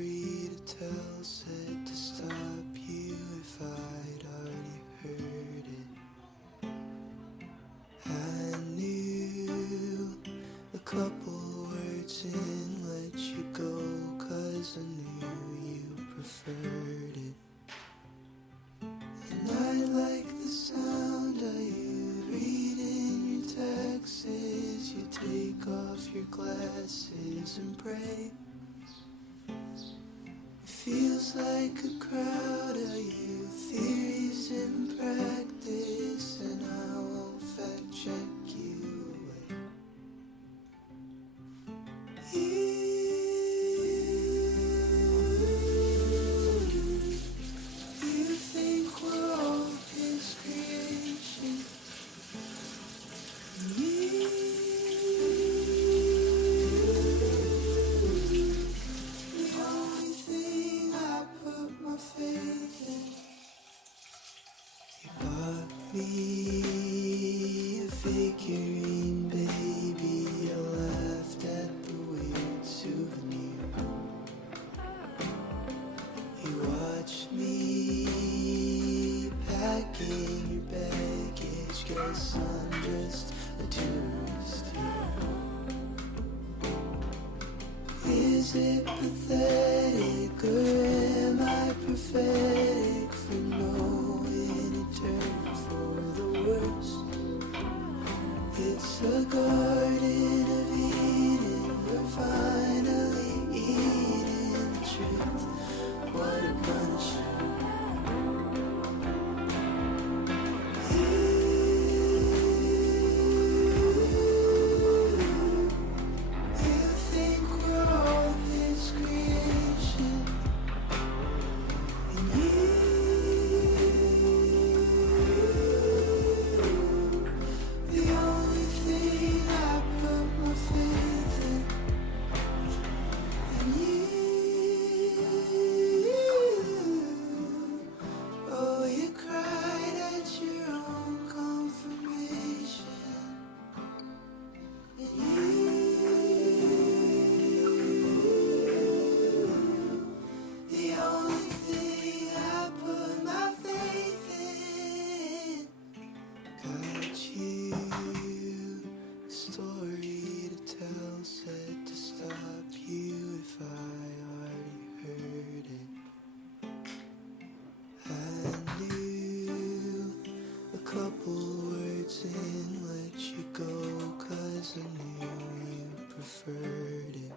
story to tell, said to stop you if I'd already heard it. I knew a couple words and let you go, 'cause I knew you preferred it. And I like the sound of you reading your texts. You take off your glasses and pray. It feels like a crowd of you, theories in practice, and I won't fact check you away. You think we're all his creation. The only thing I put my faith in. You bought me a figurine, baby. I laughed at the weird souvenir. You watched me packing your baggage. Guess I'm just a tourist here. Is it pathetic or am I prophetic for knowing a turn for the worse? It's a garden of Eden. We're finally eating the truth. What a punishment. You think we're all his creation, and the only thing I put my faith in. And oh, you cried at your own confirmation. And the only thing I put my faith in. Got you a story to tell, said to stop you if I already heard it. I knew a couple words and let you go, 'cause I knew you preferred it.